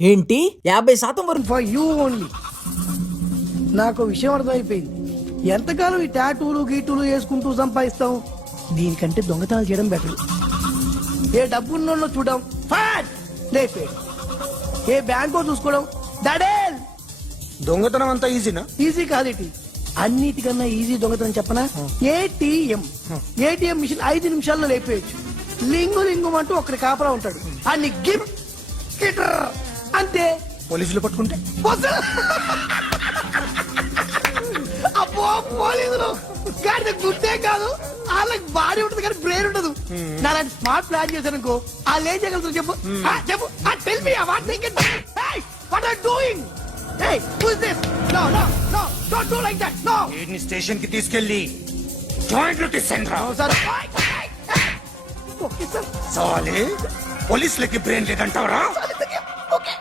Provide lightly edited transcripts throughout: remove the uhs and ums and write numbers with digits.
ఏంటి 50% వరకు? For you only. నాకు విషయం అర్థమైపోయింది. ఎంతకాలం ఈ టాటూలు గీటూలు వేసుకుంటూ సంపాదిస్తాం? దీనికంటే దొంగతనాలు చేయడం బెటర్. ఏ డబ్బున్నోళ్ళు చూడడం ఫాట్ లేపే, ఏ బ్యాంకో చూసుకోవడం దడేల్. దొంగతనం అంతా ఈజీనా? ఈజీ కాదేటి, అన్నిటికన్నా ఈజీ దొంగతనం చెప్పనా? ఏటీఎం మిషన్ 5 నిమిషాల్లో లేపేయచ్చు. లింగు లింగు అంటూ ఒకటి కాపలా ఉంటాడు, అన్ని గిఫ్ట్ అంతే. పోలీసులు పట్టుకుంటే అబ్బో పోలీసులు గాడి గుర్తే కాదు, వాళ్ళకి బాడీ ఉంటుంది కానీ బ్రెయిన్ ఉండదు. నాలాంటి స్మార్ట్ ప్లాన్ చేశాను వాళ్ళు ఏం చేయగలుగుతారు చెప్పు? చెప్పు, tell me what what are doing. Hey, who is this? No, no, no, don't do like that, no. వీడిని స్టేషన్ కి తీసుకెళ్ళి joint duty centre. No, sir. Okay, sir. సాలే పోలీసులకి బ్రెయిన్ లేదంటావరా? Okay.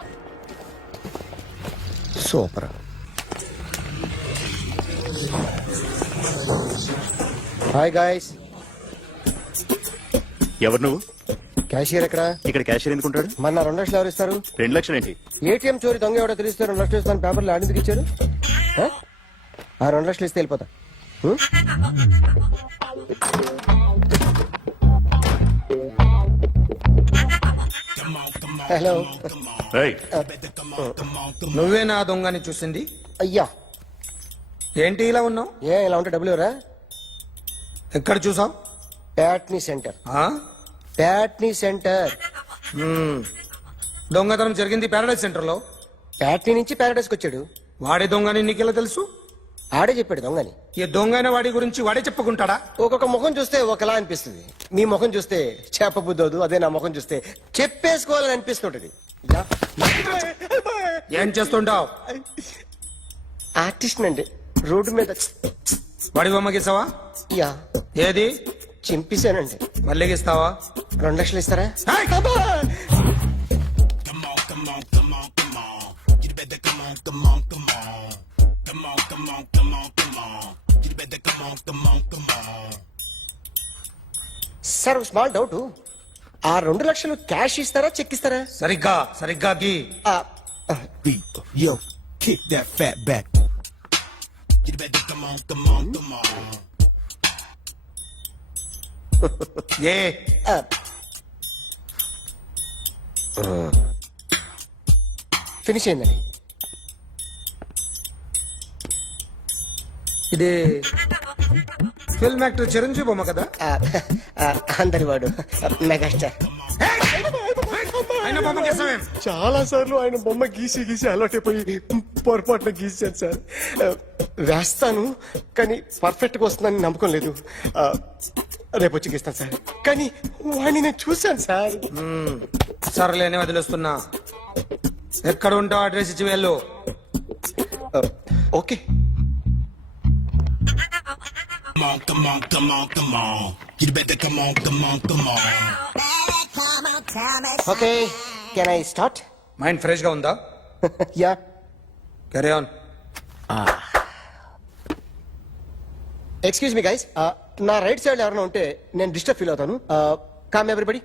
సూపర్. Hi guys. ఎవరు నువ్వు? Cashier ఎక్కడ? ఇక్కడ క్యాషియర్ ఎందుకుంటాడు? మన 2 లక్షలు ఎవరు ఇస్తారు? 2 లక్షలు ఏంటి? ఏటీఎం చోరీ దొంగ ఎవడో తెలిస్తే 2 లక్షలు ఇస్తాను పేపర్లు ఆడిందుకు ఇచ్చారు. ఆ 2 లక్షలు ఇస్తే వెళ్ళిపోతా. హలో. ఏయ్, నువ్వే నా దొంగని చూసింది? అయ్యా, ఏంటి ఇలా ఉన్నావు? ఏ ఇలా ఉంటే డబ్బులు ఎవరా? ఎక్కడ చూసావు? ప్యాట్నీ సెంటర్. ప్యాట్నీ సెంటర్. దొంగతనం జరిగింది ప్యారడైజ్ సెంటర్ లో. ప్యాట్నీ నుంచి ప్యారడైస్కి వచ్చాడు. వాడే దొంగని నీకెలా తెలుసు? ఆడే చెప్పాడు దొంగని. ఈ దొంగైన వాడి గురించి వాడే చెప్పుకుంటాడా? ఒక్కొక్క ముఖం చూస్తే ఒకలా అనిపిస్తుంది. మీ ముఖం చూస్తే చెప్పబుద్దోదు, అదే నా ముఖం చూస్తే చెప్పేసుకోవాలని అనిపిస్తుంటది. ఏం చేస్తుంటావు? ఆర్టిస్ట్ అండి, రోడ్డు మీద. వాడి బొమ్మ గీసావా? యా, ఏది? చింపేశానండి. మళ్ళీ గీస్తావా? 2 లక్షలు ఇస్తారా? ఏయ్! సార్ స్మాల్ డౌట్, ఆ 2 లక్షలు క్యాష్ ఇస్తారా చెక్ ఇస్తారా? సరిగ్గా గీ. Yo, kick that fat back. You better come on. A finish అయిందండి. ఇది ఫిల్మ్ యాక్టర్ చిరంజీవి బొమ్మ కదా? అందరి వాడు మెగాస్టార్. ఆయన బొమ్మ గీసావేం? చాలా సార్లు ఆయన బొమ్మ గీసి అలవాటైపోయి పొరపాటున గీసాను సార్. వేస్తాను కానీ పర్ఫెక్ట్ గా వస్తుందని నమ్మకం లేదు. రేపు వచ్చి గీస్తాను సార్. కానీ వాడిని నేను చూశాను సార్. సర్లేని వదిలేస్తున్నా. ఎక్కడ ఉంటావు అడ్రస్ ఇచ్చి వెళ్ళు. Okay. Come on. You better come on. Okay, can I start? Mind fresh గా ఉందా? Yeah. Carry on. Excuse me guys, నా రైట్ సైడ్ ఎవరైనా ఉంటే నేను డిస్టర్బ్ ఫీల్ అవుతాను. Come everybody,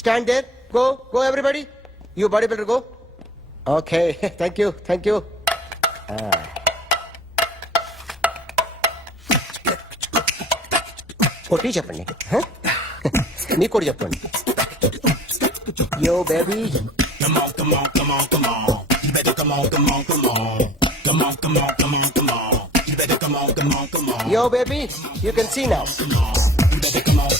stand there, go everybody, you body builder go. Okay, thank you. కొట్టి చెప్పండి, మీకు కూడా చెప్పండి. Yo baby. Come on. You better come on. Come on. You better come on. Yo, baby, you can see now. You better come on.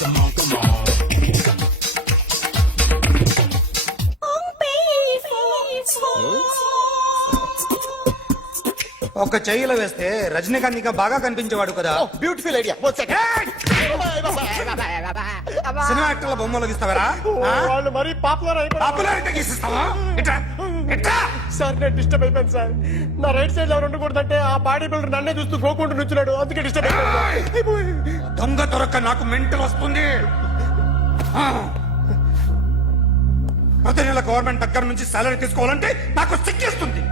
ఒక చెయ్యిలో వేస్తే రజనీకాంత్ ఇంకా బాగా కనిపించేవాడు కదా. Beautiful idea. సినిమా యాక్టర్ల బొమ్మలు గీస్తావరా? వాళ్ళు మరీ పాపులారిటీ గీసిస్తావా? సార్ నేను డిస్టర్బ్ అయిపోయాను సార్. నా రైట్ సైడ్ ఎవరు ఉండకూడదంటే ఆ బాడీ బిల్డర్ నన్నే చూస్తూ గోకుంటూ నుంచున్నాడు, అందుకే డిస్టర్బ్ అయిపోయాను. దొంగ దొరక్క నాకు మెంటల్ వస్తుంది. ప్రతి నెల గవర్నమెంట్ దగ్గర నుంచి సాలరీ తీసుకోవాలంటే నాకు సిగ్గేస్తుంది.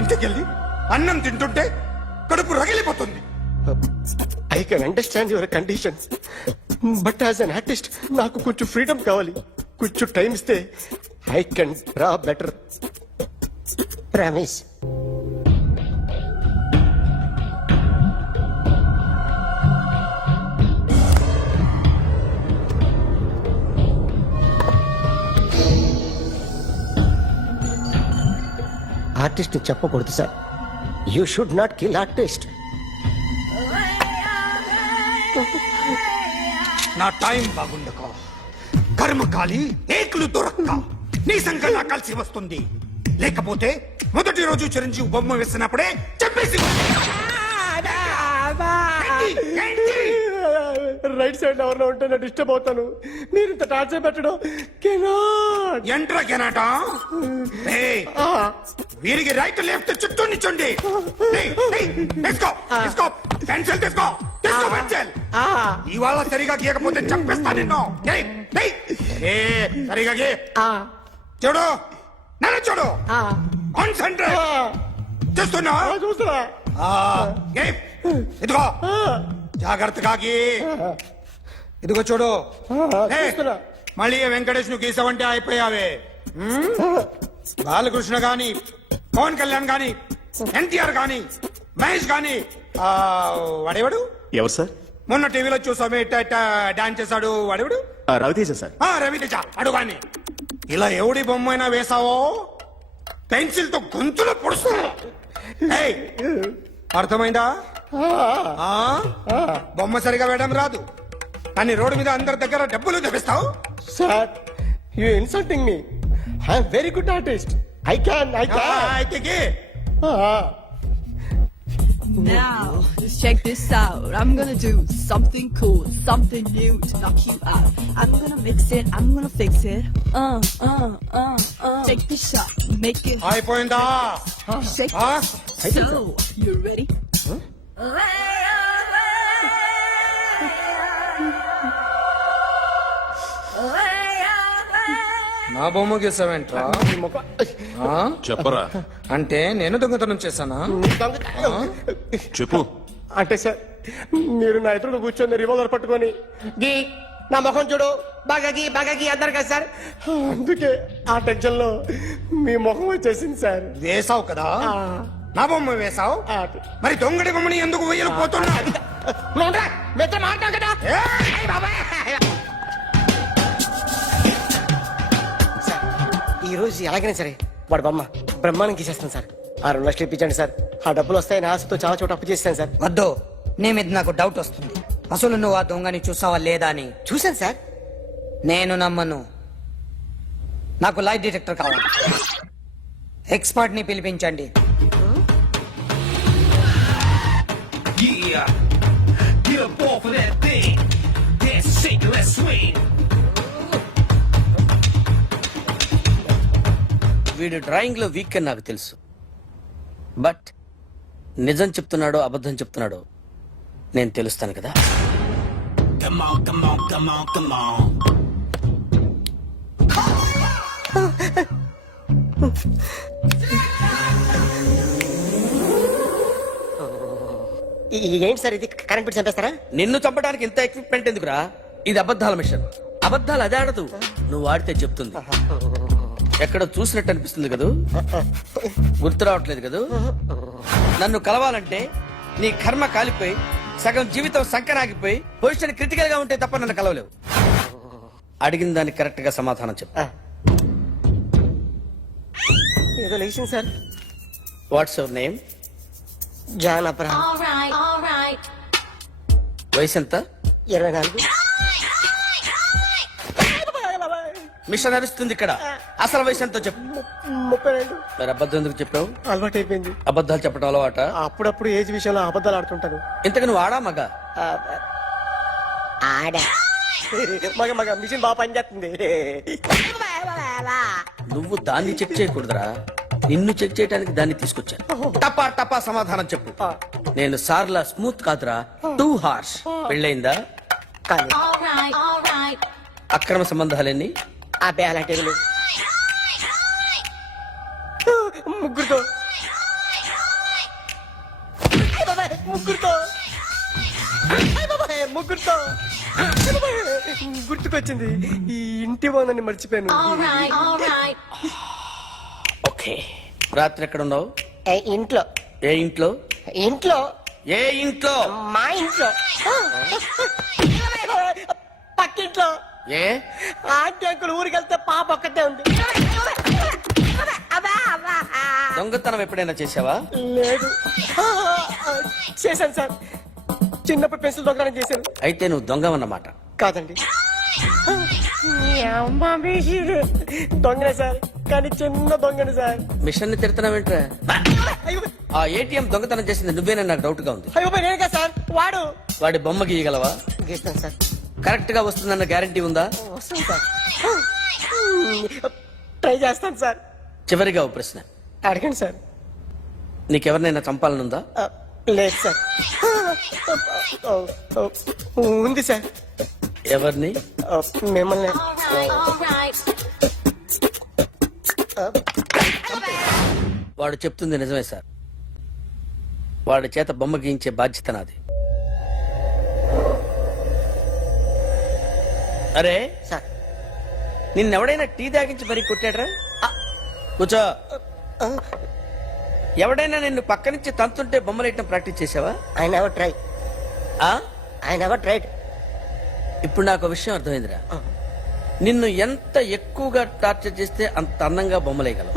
ఇంటికెళ్ళి అన్నం తింటుంటే కడుపు రగిలిపోతుంది. I can understand your conditions, but as an artist నాకు కొంచెం ఫ్రీడమ్ కావాలి. కొంచెం టైం ఇస్తే I can draw better promise. Artist చెప్పకూడదు sir. You should not kill artist. నా టైం బాగుండకో కర్మకాలి ఏకులు దొరక్క నీ సంకల్లా కలిసి వస్తుంది. లేకపోతే మొదటి రోజు చిరంజీవి బొమ్మ వేసినప్పుడే చెప్పేసి రైట్ సైడ్ ఎవరిలో ఉంటే నేను డిస్టర్బ్ అవుతాను. మీరు ఇంత టార్చర్ పెట్టడం కెనాట్. ఎంట్రా కెనాట వీరికి రైట్ లెఫ్ట్ చుట్టూ నిచ్చండి. తీసుకో పెన్సిల్ తీసుకో పెన్సిల్. ఇవాళ సరిగా గీయకపోతే చంపేస్తా నిన్ను. సరిగా గీ చూడు నన్ను చూడు. కాన్సంట్రేట్ చూస్తున్నా చూస్తున్నా. ఇదిగో జాగ్రత్తగా గీ. ఇదిగో చూడు. చూస్తున్నా. మళ్ళీ వెంకటేష్ ను గీసావంటే అయిపోయావే. బాలకృష్ణ గాని పవన్ కళ్యాణ్ గాని ఎన్టీఆర్ గాని మహేష్ గాని వాడేవాడు ఎవరు సార్? మొన్న టీవీలో చూసామే డాన్స్ చేశాడు వాడేవాడు? రవితేజ సార్. రవితేజ అడుగాని. ఇలా ఎవడి బొమ్మ అయినా వేసావో పెన్సిల్ తో గొంతులో పొడుస్తా. అర్థమైందా? బొమ్మ సరిగా వేయడం రాదు కానీ రోడ్డు మీద అందరి దగ్గర డబ్బులు తెప్పిస్తావు. Sir you insulting me. I'm very good artist. I can. అయితే Now, just check this out. I'm gonna do something cool, something new to knock you out. I'm gonna mix it, I'm gonna fix it. Take the shot, make it అయిపోయిందా? shake. So, you ready? నా బొమ్మ గీసావేంట్రా? చెప్పరా. అంటే నేను దొంగతనం చేశానా? చెప్పు. అంటే సార్ మీరు నా ఎదురుగా కూర్చొని రివాల్వర్ పట్టుకొని గీ నా ముఖం చూడు బాగా గీ అన్నారు కదా సార్. అందుకే ఆ టెన్షన్ లో మీ ముఖం వచ్చేసింది సార్. వేసావు కదా, నా బొమ్మ వేసావు. మరి దొంగడి బొమ్మని ఎందుకు వేయలేకపోతున్నా? ఈ రోజు ఎలాగైనా సరే వాడు బొమ్మ బ్రహ్మాండం గీసేస్తాను సార్. 6 లక్షలు ఇప్పించండి సార్. ఆ డబ్బులు వస్తాయని ఆశతో చాలా చోట అప్పు చేస్తాను సార్. వద్దు, నీ మీద నాకు డౌట్ వస్తుంది. అసలు నువ్వు ఆ దొంగని చూసావా లేదా అని. చూశాను సార్. నేను నమ్మను. నాకు లైట్ డిటెక్టర్ కావాలి. ఎక్స్పర్ట్ ని పిలిపించండి. Yeah, get up off of that thing. Dance, shake, let's swing. వీడు డ్రాయింగ్ లో వీక్ అని నాకు తెలుసు. బట్ నిజం చెప్తున్నాడో అబద్ధం చెప్తున్నాడో నేను తెలుస్తాను కదా. Come on, come on, come on, come on. ఏంటి సార్ ఇది? కరెంట్ బిల్ చంపేస్తారా? నిన్ను చంపడానికి ఇంత ఎక్విప్మెంట్ ఎందుకురా? ఇది అబద్ధాల మిషన్. అబద్ధాలు అదే ఆడదు, నువ్వు ఆడితే చెప్తుంది. ఎక్కడ చూసినట్టు అనిపిస్తుంది కదూ? గుర్తు రావట్లేదు కదూ? నన్ను కలవాలంటే నీ కర్మ కాలిపోయి సగం జీవితం సంకనాగిపోయి పొజిషన్ క్రిటికల్ గా ఉంటే తప్ప నన్ను కలవలేవు. అడిగిన దానికి కరెక్ట్ గా సమాధానం చెప్పు. ఏదో లేచింది sir. What's your name? John Abraham. వయసు ఎంత? 24. మిషన్ నడుస్తుంది ఇక్కడ. అసలు వయసు ఎంతో చెప్పు. 32. మరి అబద్ధం ఎందుకు చెప్పావు? అలవాటు అయిపోయింది. అబద్ధాలు చెప్పడం అలవాట? అప్పుడప్పుడు ఏజ్ విషయంలో అబద్ధాలు ఆడుతుంటాను. ఇంతకు నువ్వు ఆడా మగ? ఆడా. మగ మిషన్ బాగా పనిచేస్తుంది. నువ్వు దాన్ని చెక్ చేయకూడదురా, నిన్ను చెక్ చేయడానికి దాన్ని తీసుకొచ్చాను. టపా టపా సమాధానం చెప్పు. నేను సార్లా స్మూత్ కాదురా, టూ హార్ష్. పెళ్ళైందా? కానీ అక్రమ సంబంధాలన్నీ? అబ్బే అలాంటి ముగ్గురుతో ముగ్గురుతో గుర్తుకొచ్చింది, ఈ ఇంటి ఓనర్ని మర్చిపోయాను. ఓకే, రాత్రి ఎక్కడ ఉన్నావు? ఇంట్లో. ఏ ఇంట్లో? ఇంట్లో. ఏ ఇంట్లో? మా ఇంట్లో. పక్కింట్లో. ఏ ఆంటీ అంకుల్ ఊరికి వెళ్తే పాప ఒక్కటే ఉంది. దొంగతనం ఎప్పుడైనా చేసావా? లేదు. చేశాను సార్, చిన్నప్పుడు పెన్సిల్ దొంగతనం చేశాను. అయితే నువ్వు దొంగవన్నమాట. కాదండి, దొంగనే సార్, కానీ చిన్న దొంగని సార్. మిషన్ ని తిడుతున్నావేంట్రా? అయ్యో ఆ ఏటీఎం దొంగతనం చేసింది నువ్వేనని నాకు డౌట్ గా ఉంది. అయ్యో నేనే కదా సార్, వాడు. వాడి బొమ్మ గీయగలవా? గీస్తాను సార్. కరెక్ట్ గా వస్తుందన్న గ్యారంటీ ఉందా? వస్తాను సార్, ట్రై చేస్తాను సార్. చివరిగా ఓ ప్రశ్న అడగండి సార్. నీకెవరినైనా చంపాలనుందా? లేదు సార్. ఉంది సార్. ఎవరిని? మిమ్మల్ని. వాడు చెప్తుంది నిజమే సార్. వాడి చేత బొమ్మ గీయించే బాధ్యత నాది. అరే సార్, నిన్నెవడైనా టీ తాగించి మరీ కొట్టాడ్రా? కూర్చో. ఎవడైనా నిన్ను పక్క నుంచి తంతుంటే బొమ్మలేయటం ప్రాక్టీస్ చేసావా? I never try. ఆ? I never tried. ఇప్పుడు నాకు ఒక విషయం అర్థమైందిరా. నిన్ను ఎంత ఎక్కువగా టార్చర్ చేస్తే అంత అందంగా బొమ్మలేయగలవు.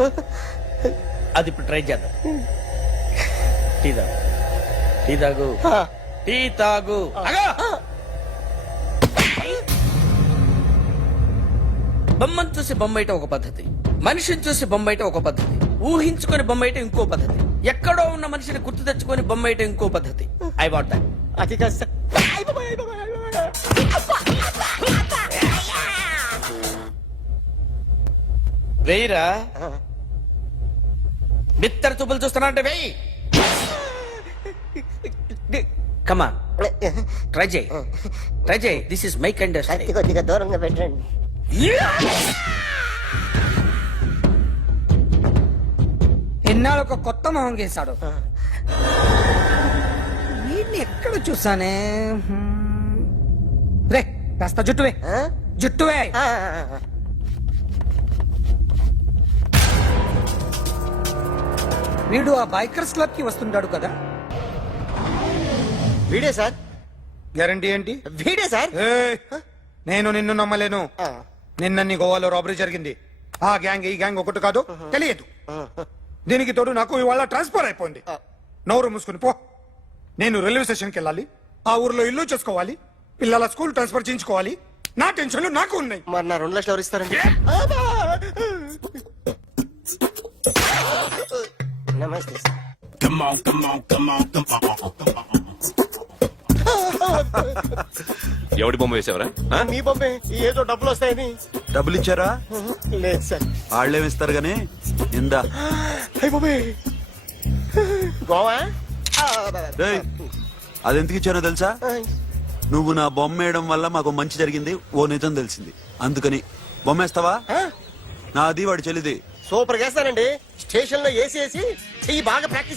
అది ఇప్పుడు ట్రై చేద్దాం. టీ తాగు, టీ తాగు, టీ తాగు. అగా! బొమ్మను చూసి బొమ్మయటం ఒక పద్ధతి, మనిషిని చూసి బొమ్మయటం ఒక పద్ధతి, ఊహించుకొని బొమ్మయటం ఇంకో పద్ధతి, ఎక్కడో ఉన్న మనిషిని గుర్తు తెచ్చుకొని బొమ్మయటం ఇంకో పద్ధతి. I want that. అది కాదు సార్. వెయ్యిరా. బిత్తర చూపులు చూస్తున్నా అంటే వెయ్యి. కమాన్, ట్రై చేయి, ట్రై చేయి. This is my kind. కొద్దిగా దూరంగా పెట్టండి. ఎన్నాళ్ళు ఒక కొత్త మొహం గీశాడు. వీడిని ఎక్కడ చూసానే? రే కాస్త జుట్టువే, జుట్టువే. వీడు ఆ బైకర్స్ క్లబ్ కి వస్తుంటాడు కదా? వీడే సార్. గ్యారంటీ ఏంటి? వీడే సార్. ఏయ్, నేను నిన్ను నమ్మలేను. నిన్న నీ గోవాలో రాబరీ జరిగింది. ఆ గ్యాంగ్ ఈ గ్యాంగ్ ఒకటి కాదు, తెలియదు. దీనికి తోడు నాకు ఇవాళ ట్రాన్స్ఫర్ అయిపోయింది. నోరు మూసుకుని పో. నేను రైల్వే స్టేషన్కి వెళ్ళాలి, ఆ ఊర్లో ఇల్లు చేసుకోవాలి, పిల్లల స్కూల్ ట్రాన్స్ఫర్ చేయించుకోవాలి. నా టెన్షన్లు నాకు ఉన్నాయి. మరి నా 2 లక్షలు ఎవరు ఇస్తారండి? నమస్తే సార్. ఎవడి బొమ్మ వేసావరా? మీ బొమ్మే, ఏదో డబ్బులు వస్తాయని. డబ్బులు ఇచ్చారా? లేదు సార్. వాళ్ళేమి ఇస్తారు గానీ ఇందా. అయ్య బాబే, గోవా. రేయ్, అది ఎందుకు ఇచ్చానో తెలుసా? నువ్వు నా బొమ్మ వేయడం వల్ల మాకు మంచి జరిగింది, ఓ నిజం తెలిసింది. అందుకని బొమ్మేస్తావా? నాది వాడి చెల్లిది. సూపర్ చేస్తానండి. స్టేషన్ లో ఏసీ చెయ్యి బాగా ప్రాక్టీస్